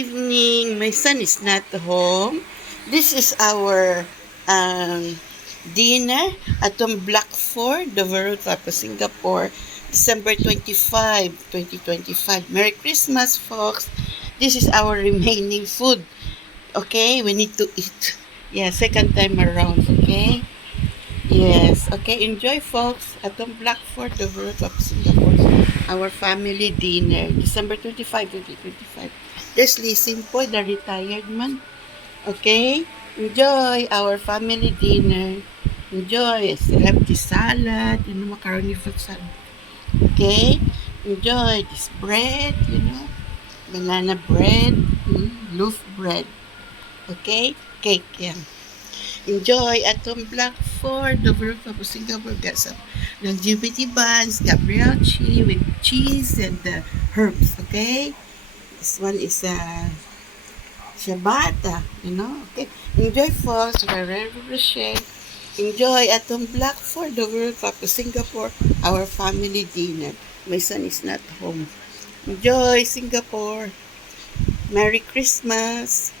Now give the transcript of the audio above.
evening. My son is not home. This is our dinner at Black 4, Dover Road, Tapos, Singapore, December 25, 2025. Merry Christmas, folks. This is our remaining food. Okay, we need to eat. Yeah, second time around, okay? Yes, okay, enjoy, folks. At Black 4, Dover Road, Tapos, Singapore. Our family dinner, December 25, 2025. There's Listen po, the retired man. Okay? Enjoy our family dinner. Enjoy. Still have the salad, macaroni fruit salad. Okay? Enjoy this bread, banana bread, loaf bread. Okay? Cake yan. Enjoy at Black 4, Dover Tapos Singapore. Got some longevity buns, got brioche with cheese and herbs. Okay? This one is ciabatta, Okay. Enjoy, folks. Wherever share. Enjoy at Black 4, Dover Tapos Singapore. Our family dinner. My son is not home. Enjoy, Singapore. Merry Christmas.